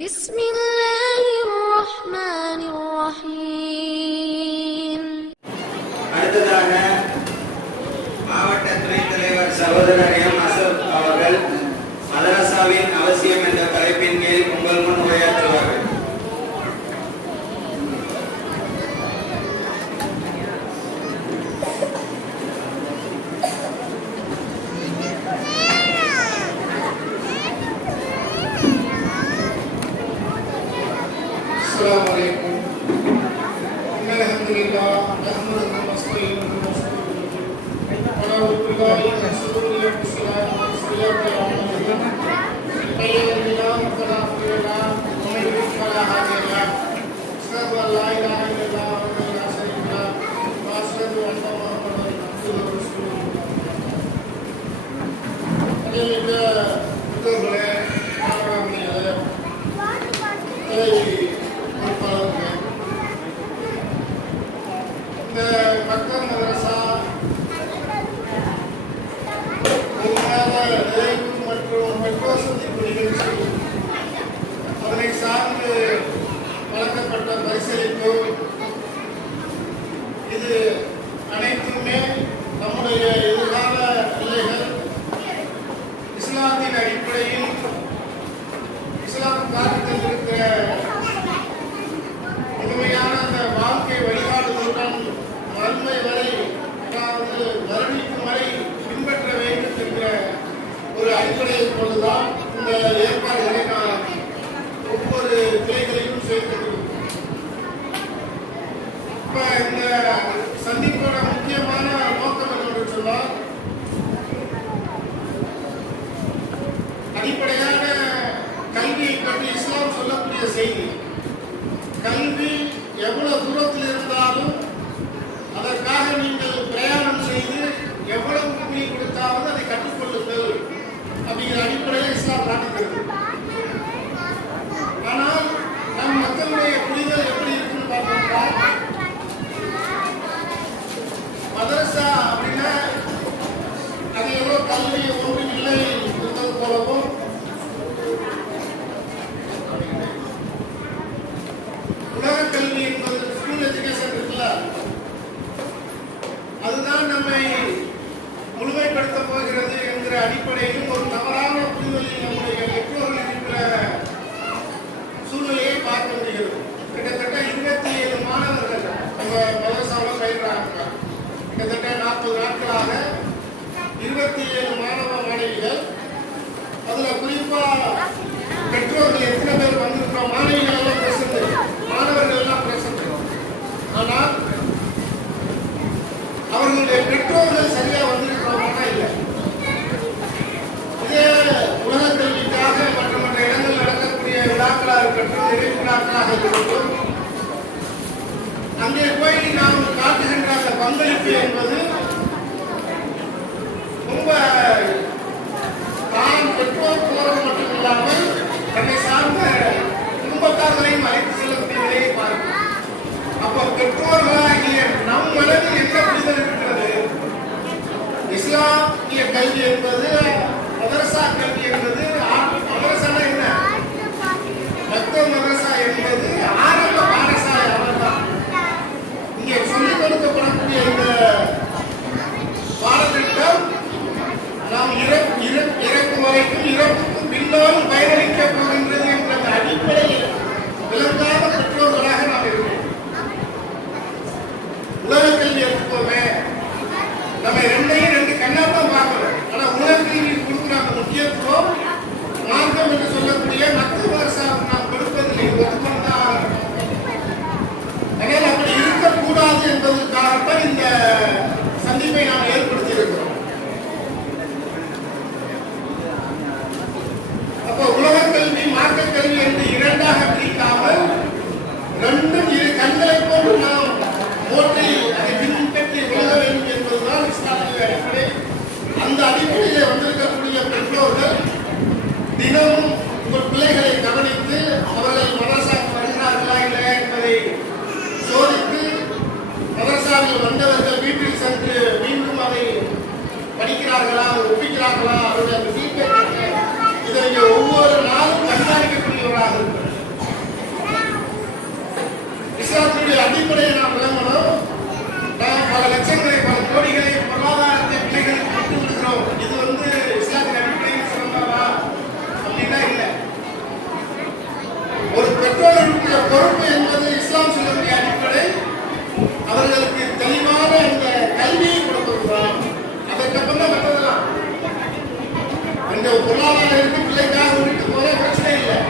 بسم الله الرحمن الرحيم. அடுத்ததாக மாவட்ட துணைத் தலைவர் சகோதரர் எம் அசப் அவர்கள் மதரசாவின் அவசியம் என்ற தலைப்பின் கீழ் உங்கள் முன் உரையாற்றுவார்கள். السلام عليكم. إن الحمد لله نحمده ونستعينه ونستغفره ونعوذ بالله من شرور أنفسنا ومن سيئات أعمالنا. من يهده الله فلا مضل له ومن يضلل فلا هادي له. أشهد أن لا إله إلا الله وحده لا شريك له وأشهد أن محمدا عبده ورسوله. புத்தகங்களே ஆராமியாளர் இந்த மக்கள் மதரசா நிறைவு மற்றும் மெட்ரோ சந்திப்பு நிகழ்ச்சி, அதனை சார்ந்து வழங்கப்பட்ட பரிசளிப்பு, இது அனைத்துமே நம்முடைய எதிர்கால பிள்ளைகள் இஸ்லாத்தின் அடிப்படையில் இஸ்லாம் காலத்தில் இருக்கிற முழுமையான அந்த வாழ்க்கை வழிகாட்டுதலுடன் மறுமை வரை, அதாவது மரணிக்கும் வரை பின்பற்ற வேண்டும் என்கிற ஒரு அடிப்படையை கொண்டுதான் இந்த ஏற்பாடுகளை நாம் ஒவ்வொரு கிளைகளிலும் செய்திருக்கிறோம். இப்ப இந்த சந்திப்போட முக்கியமான நோக்கம் என்னவென்று சொன்னால், அடிப்படையான கல்வியை பற்றி இஸ்லாம் சொல்லக்கூடிய செய்தி, கல்வி எவ்வளவு தூரத்தில் இருந்தாலும் அதற்காக நீங்கள் பிரயாணம் செய்து எவ்வளவு கூலி கொடுத்தாவது அதை கற்றுக்கொள்ளுங்கள் அப்படிங்கிற அடிப்படையில் இஸ்லாம் காட்டுகிறது. ஆனால் நம் மக்களுடைய புரிதல் எப்படி இருக்குன்னு பார்த்தோம்னா, மதரசா அப்படின்னா அது ஏதோ கல்வி ஒன்றும் இல்லை இருந்தது போலவும், உலக கல்வி என்பது ஸ்கூல் எஜுகேஷன் இருக்குல்ல, அதுதான் நம்மை முழுமைப்படுத்த போகிறது என்கிற அடிப்படையில் ஒரு தவறான புரிதலில் நம்முடைய பெற்றோர்கள் இருக்கிற சூழ்நிலையை பார்க்க முடிகிறது. கிட்டத்தட்ட 27 மாணவர்கள் நம்ம மதரசாவில் பயிர்றாங்க. கிட்டத்தட்ட 40 நாட்களாக 27 மாணவ மாணவிகள், அதுல குறிப்பா பெற்றோர்கள் எத்தனை பேர் வந்திருக்கிறோம், மாணவிகள் எல்லாம் பேசுறது, மாணவர்கள் எல்லாம் பேசுறது. ஆனால் அவர்களுடைய பெற்றோர்கள் சரியா வந்திருக்கிறோம்னா இல்லை. இதே உலக கல்விக்காக மற்ற மற்ற இடங்கள் நடக்கக்கூடிய விழாக்களாக இருக்கட்டும், நிறைவு விழாக்களாக இருக்கட்டும், அங்கே போய் நாம் காட்டுகின்ற அந்த பங்களிப்பு என்பது ரொம்ப தான் பெற்றோர் போறது மட்டும் இல்லாமல் தன்னை சார்ந்த குடும்பத்தார்களையும் அழைத்து செல்லக்கூடிய நிலையை பார்க்கும். அப்போ பெற்றோர்களாகிய நம் மனதில் என்ன புரிதல் இருக்கிறது, இஸ்லாமிய கல்வி என்பது, மதரசா கல்வி என்பது, மதரசானா என்ன, மக்கள் மதரசா என்பது ஆரம்ப பாடசாலை அவர்தான். இங்கே சொல்லிக் கொடுக்கப்படக்கூடிய இந்த பாடத்திட்டம் நாம் இறக்கும் வரைக்கும், இறப்புக்கு பின்னாலும் பயனளிக்க போகின்றது என்ற அடிப்படையில் விளங்காத பெற்றோர்களாக நாம் இருக்கிறோம். உலக கல்வி எடுத்துக்கோமே, நம்ம ரெண்டையும் ரெண்டு கண்ணாத்தான் பார்க்கணும். ஆனா உலக கல்வி கொடுக்குற அந்த முக்கியத்துவம் அடிப்படையை நாம் விளங்கணும். நாம் பல லட்சங்களை, பல கோடிகளை, பொருளாதாரத்தை பிள்ளைகளுக்கு விட்டு விடுகிறோம். இது இஸ்லாத்தின் அடிப்படையில் சொன்னதா அப்படின்னா இல்லை. ஒரு பெற்றோர்களுடைய பொறுப்பு என்பது இஸ்லாம் சொல்லக்கூடிய அடிப்படை. அவர்களுக்கு தெளிவான இந்த கல்வியை கொடுப்பதுதான். அதற்கப்புறம் தான் மற்றதெல்லாம். இந்த பொருளாதாரத்திற்கு பிள்ளைக்காக விட்டு போற பிரச்சனை இல்லை.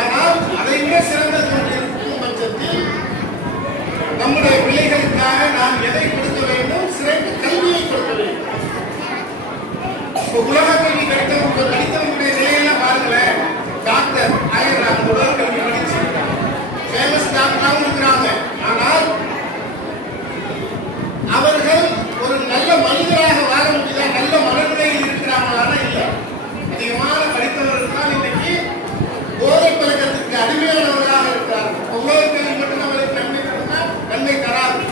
ஆனால் அதைவிட சிறந்தது ஒன்று இருக்கும் பட்சத்தில் நம்முடைய பிள்ளைகளுக்காக நாம் எதை கொடுக்க வேண்டும்? சிறந்த கல்வியை கொடுக்க வேண்டும். உலக கல்வி படித்தவங்களுடைய நிலையெல்லாம் பாருங்களேன். டாக்டர் ஆயிடுறாங்க, உலக கல்வி படிச்சு ஃபேமஸ் டாக்டராகவும் இருக்கிறாங்க. ஆனால் அவர்கள் ஒரு நல்ல மனிதராக வாழ முடியுதா? நல்ல மனநிலையில் இருக்கிறாங்களா? இல்லை. அதிகமான படித்தவர்கள் தான் இன்னைக்கு போதை பழக்கத்திற்கு அடிமையானவர்களாக இருக்கிறார்கள். உலக கல்வி மட்டும் அவர்களுக்கு நன்மை தருமா? நன்மை தராது.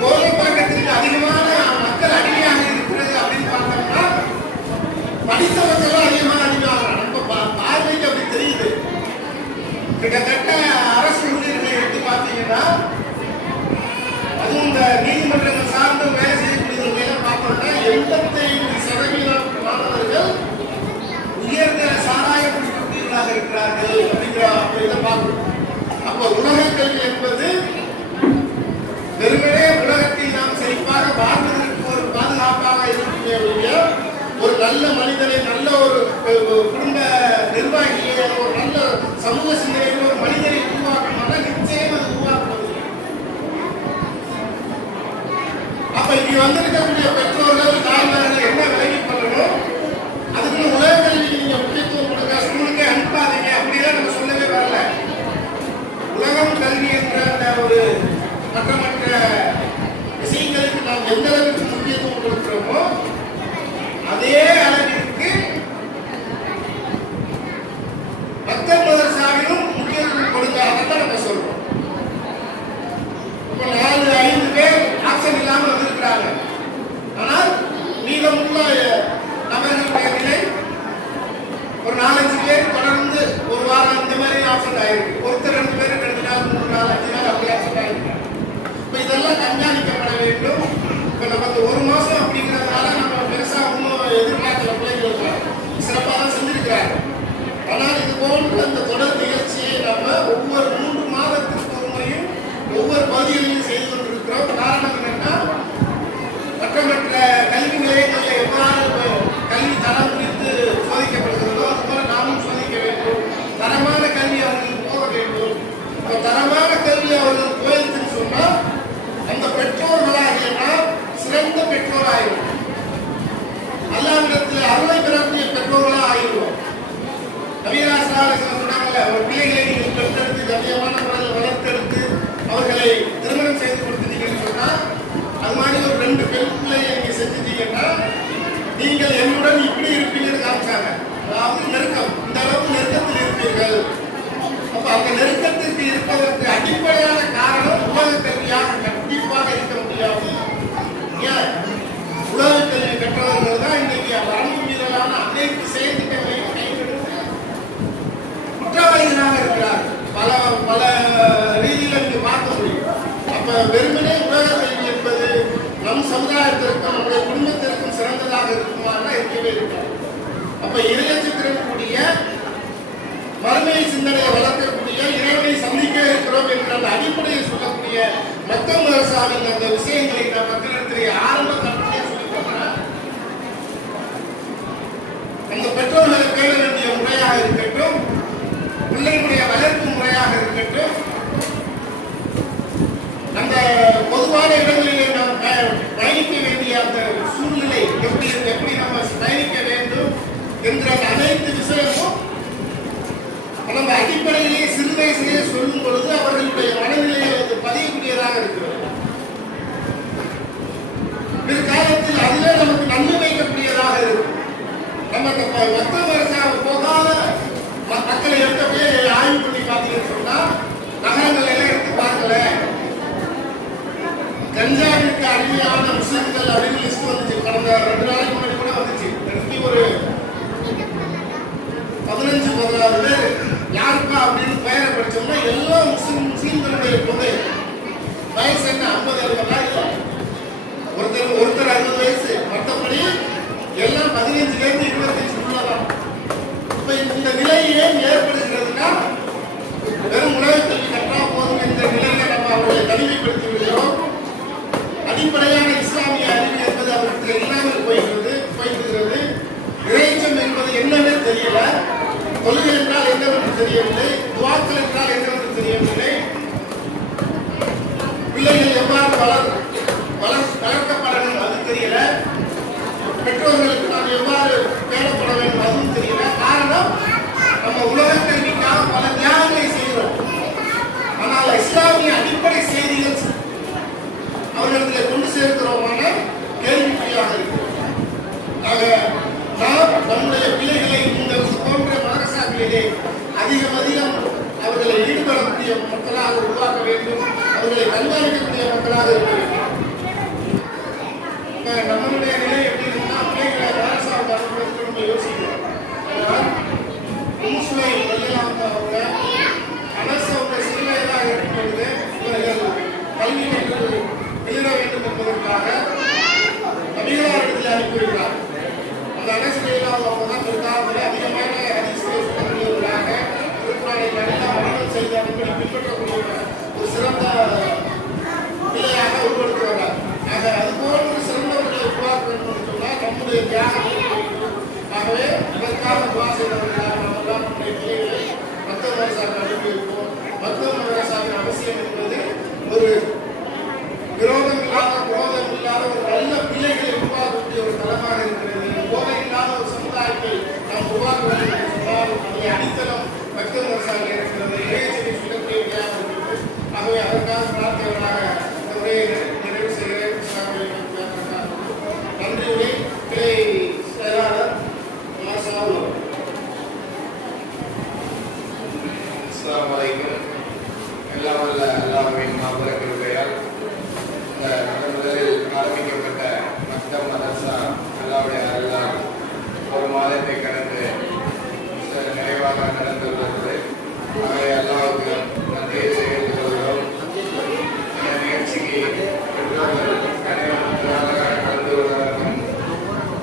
போதை பழக்கத்திற்கு அதிகமான மக்கள் அடிமையாக இருக்கிறது அப்படின்னு பார்த்தோம்னா படித்த மக்கள் அதிகமாக அடிமையாகிறாங்க. நம்ம பார்வைக்கு அப்படி தெரியுது. கிட்டத்தட்ட அரசு ஊழியர்களை எடுத்து பார்த்தீங்கன்னா, அதுவும் இந்த நீதிமன்றங்கள் சார்ந்த வேலை செய்யக்கூடியவர்களை பார்த்தோம்னா 85% மாணவர்கள் உயர்தர சாராய குடிக்கக்கூடியவர்களாக இருக்கிறார்கள் அப்படிங்கிற பார்க்கணும். அப்போ உலக கல்வி என்பது வெறுமனே உலகத்தில் நாம் செழிப்பாக வாழ்வதற்கு ஒரு பாதுகாப்பாக இருக்கக்கூடிய ஒரு நல்ல மனிதனை, நல்ல ஒரு குடும்ப நிர்வாகியை, ஒரு நல்ல சமூக சிந்தனையில் ஒரு மனிதனை உருவாக்கணும்னா நிச்சயம் அது உருவாக்குவது. அப்ப இங்க வந்திருக்கக்கூடிய பெற்றோர்கள், தாய்மார்கள் என்ன விலகி பண்ணணும்? அதுக்குள்ள உலக கல்விக்கு நீங்க முக்கியத்துவம் கொடுக்க, ஸ்கூலுக்கே அனுப்பாதீங்க அப்படிலாம் நம்ம சொல்லவே வரல. உலகம் கல்வி என்ற அந்த ஒரு மற்ற விஷயங்களுக்கு நாம் எந்த அளவுக்கு முக்கியத்துவம் கொடுக்கிறோமோ அதே அளவிற்கு மத்த மதரசாவிலும் முக்கியத்துவம் கொடுக்க, அதைத்தான் நம்ம சொல்றோம். இப்போ 4-5 பேர் ஆப்ஷன் இல்லாமல் வந்திருக்கிறாங்க. ஆனால் மீதமுள்ள நபர்களுடைய நிலை ஒரு 4-5 பேர் தொடர்ந்து ஒரு வாரம் இந்த மாதிரி ஆப்ஷன் ஆயிருக்கு. ஒருத்தர் 2 பேர் 2 நாள் 3 நாள் 5 நாள் அப்படி ஆப்ஷன் ஆயிருக்கு. இப்போ இதெல்லாம் கண்காணிக்கப்பட வேண்டும். இப்போ நமக்கு 1 மாசம் அப்படிங்கிறதுனால நம்ம பெருசா ஒன்றும் எதிர்பார்க்கல. பிள்ளைங்களுக்கு சிறப்பாக தான் செஞ்சிருக்கிறாங்க. ஆனால் இது போன்ற இந்த தொடர் நிகழ்ச்சியை நம்ம ஒவ்வொரு 3 மாதத்திற்கு ஒரு முறையும் ஒவ்வொரு பகுதிகளிலும் செய்து கொண்டிருக்கிறோம். காரணம் என்னன்னா, மற்ற கல்வி நிலையங்களில் எவ்வாறு கல்வி தரம் குறித்து சோதிக்கப்படுகிறதோ அதுபோல நாமும் சோதிக்க வேண்டும். தரமான கல்வி அவர்களுக்கு போக வேண்டும். இப்போ தரமான கல்வி அவர்கள் போயிருக்குன்னு சொன்னால் அந்த பெற்றோர்களாகிய நாம் சிறந்த பெற்றோராகிடும். அல்லாவிடத்தில் அருளை பெறக்கூடிய பெற்றோர்களாக ஆகிடுவோம். நவீனாசிரியர்கள் சொன்னாங்கல்ல, ஒரு பிள்ளைகளை நீங்கள் பெற்றெடுத்து கண்ணியமான முறையில் வளர்த்தெடுத்து அவர்களை திருமணம் செய்து கொடுத்துட்டீங்கன்னு சொன்னால், அது மாதிரி ஒரு 2 பெண் பிள்ளையை நீங்க செஞ்சுட்டீங்கன்னா நீங்கள் என்னுடன் இப்படி இருப்பீங்கன்னு காமிச்சாங்க. அதாவது நெருக்கம், இந்த அளவுக்கு நெருக்கத்தில் இருப்பீர்கள். அப்ப அந்த நெருக்கத்திற்கு இருப்பதற்கு அடிப்படையான காரணம் உலக கல்வியாக கண்டிப்பாக இருக்க முடியாது. ஏன்? உலக கல்வி பெற்றவர்கள் தான் இன்னைக்கு வரம்பு மீதான அனைத்து செயல்திட்டங்களையும் கைவிடுத்து குற்றவாளிகளாக இருக்கிறார். பல ரீதியில் இங்கு பார்க்க முடியும். அப்ப வெறுமனே உலக கல்வி என்பது நம் சமுதாயத்திற்கும் நம்முடைய குடும்பத்திற்கும் சிறந்ததாக இருக்குமானா இருக்கவே இருக்காது. அப்ப இறையச்சத்திற்கு கூடிய மறுமை சிந்தனையை வளர்க்கக்கூடிய, இறைவனை சந்திக்க இருக்கிறோம் என்ற அந்த அடிப்படையை சொல்லக்கூடிய மக்கள் மதரசாவின் அந்த விஷயங்களை நான் மக்களிடத்திலே ஆரம்ப கட்டத்திலே சொல்லிட்டோம்னா, அந்த பெற்றோர்களை பேண வேண்டிய முறையாக இருக்கட்டும், பிள்ளைகளுடைய வளர்ப்பு முறையாக இருக்கட்டும், அந்த பொதுவான இடங்களிலே நாம் பயணிக்க வேண்டிய அந்த சூழ்நிலை எப்படி நம்ம பயணிக்க வேண்டும் என்ற அனைத்து விஷயமும் நம்ம அடிப்படையிலேயே சிறு வயசிலேயே சொல்லும் பொழுது அவர்களுடைய மனநிலையை பதியக்கூடியதாக இருக்கிறது. பிற்காலத்தில் அதிலே நமக்கு நன்மை வைக்கக்கூடியதாக இருக்கும். நம்ம மத்த வருஷம் போகாத மக்களை எடுத்தப்பே ஆய்வு பண்ணி பார்த்தீங்கன்னு சொன்னா, நகரங்களை எல்லாம் எடுத்து பார்க்கல, கஞ்சாவிற்கு அடிமையான முஸ்லிம்கள் அப்படின்னு லிஸ்ட் வந்துச்சு. கடந்த 2 நாளைக்கு முன்னாடி கூட வந்துச்சு. எனக்கு ஒரு 15-16 பேர் யாருப்பா அப்படின்னு பெயரை படிச்சோம்னா எல்லாம் முஸ்லிம் முஸ்லிம்களுடைய தொகை வயசு என்ன 50-60 இல்லை. ஒருத்தர் 60 வயசு, மற்றபடி எல்லாம் 15-25 உள்ளதான். இப்ப இந்த நிலை ஏன் ஏற்படுகிறதுனா வெறும் உலகக் கல்வி கற்றா போதும் என்ற நிலையில நம்ம அவர்களை தனிமைப்படுத்தி விடுகிறோம். அடிப்படையான இஸ்லாமிய அறிவு என்பது அவருக்கு இல்லாமல் போய்விடுகிறது. இறைச்சம் என்பது என்னன்னு தெரியல, தொழுகை என்றால் என்னவென்று தெரியவில்லை, துவாக்கள் என்றால் என்னவென்று தெரியவில்லை, பிள்ளைகள் எவ்வாறு வளர்க்கப்படணும் அது தெரியல, பெற்றோர்களுக்கு நாம் எவ்வாறு பேணப்பட வேண்டும் அதுவும் தெரியல. காரணம், நம்ம உலக கல்விக்காக பல தியாகங்களை செய்கிறோம். ஆனால் இஸ்லாமிய அடிப்படை செய்திகள் அவர்களிடத்தில் கொண்டு சேர்க்கிறோமான கேள்விக்குறியாக இருக்கிறோம். ஆக நாம் நம்முடைய பிள்ளைகளை இந்த போன்ற மதரசாக்களிலே அதிகம் அவர்களை ஈடுபடக்கூடிய மக்களாக உருவாக்க வேண்டும், அவர்களை கண்காணிக்கக்கூடிய மக்களாக இருக்க வேண்டும். நம்மளுடைய நிலை எப்படி இருந்தா பிள்ளைகளை மதரசாவுக்கு அனுப்புவதற்கு நம்ம யோசிக்கிறோம். முஸ்லை அவங்க அரசு அவங்க சிறுவயதாக இருக்கும் பொழுது இவர்கள் கல்வி கற்று வெளியிட வேண்டும் என்பதற்காக நபிகளாரிடத்தில் அனுப்பியிருக்கிறார். அந்த அரசியலில் அவங்க தான் பிற்காலத்தில் அதிகமான ஹதீஸ்களை சொல்லக்கூடியவர்களாக திருக்குறானை நல்லா மரணம் செய்து அதன்படி பின்பற்றக்கூடிய ஒரு சிறந்த பிள்ளையாக உருவெடுக்கிறார். ஆக அதுபோன்று சிறந்தவர்களை உருவாக்க வேண்டும் என்று சொன்னால் நம்முடைய தியாகம் ஆகவே இதற்காக துவா செய்தவர்களாக நம்மெல்லாம் நம்முடைய பிள்ளைகளை மருத்துவ மதரசாவில் அனுப்பியிருப்போம். மருத்துவ மதரசாவின் அவசியம் என்பது ஒரு விரோதம் இல்லாத ஒரு நல்ல பிள்ளைகளை உருவாக்கக்கூடிய ஒரு தளமாக இருக்கிறது. போதை இல்லாத ஒரு சமுதாயத்தை நாம் உருவாக்க வேண்டும் என்று சொன்னால் அதனுடைய அடித்தளம் மருத்துவ மதரசாவில் இருக்கிறது. இறைச்சலை சொல்லக்கூடிய விளையாட இருக்கிறது. ஆகவே அதற்காக பிரார்த்தனைகளாக இந்த உரையை நிறைவு செய்கிறேன். நன்றி. கிளை செயலாளர் அஸ்ஸலாமு அலைக்கும். எல்லாம் வல்ல அல்லாஹ்வின் மாபெரும் கிருபையால் முதலில் ஆரம்பிக்கப்பட்ட மக்தப் மதரசா அல்லாஹ்வுடைய அருளால் ஒரு மாதத்தை கடந்து நிறைவாக நடந்துள்ளது. ஆகவே அல்லாஹ்வுக்கு நன்றியை தெரிவித்துக் கொள்கிறோம். இந்த நிகழ்ச்சிக்கு பெற்றோர்கள் அனைவரும் கலந்து கொள்வதற்கும்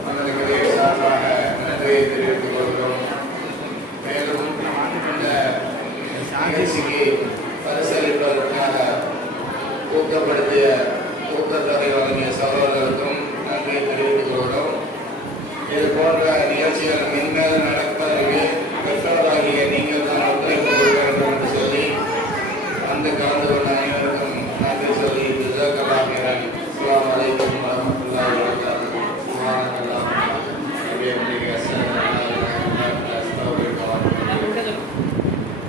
அவர்களுடைய சார்பாக நன்றியை தெரிவித்துக் கொள்கிறோம். மேலும் இந்த நிகழ்ச்சிக்கு பரிசளிப்பதற்காக ஊக்கப்படுத்திய ஊக்கத்தொகை வழங்கிய சகோதரர்களுக்கும் நன்றியை தெரிவித்துக் கொள்கிறோம். இது போன்ற நிகழ்ச்சிகள் மென்மேல் நடப்பதற்கு பெற்றோராகிய நீங்கள் தான் ஒத்துழைப்பு கொடுக்க வேண்டும் என்று சொல்லி கலந்து கொண்ட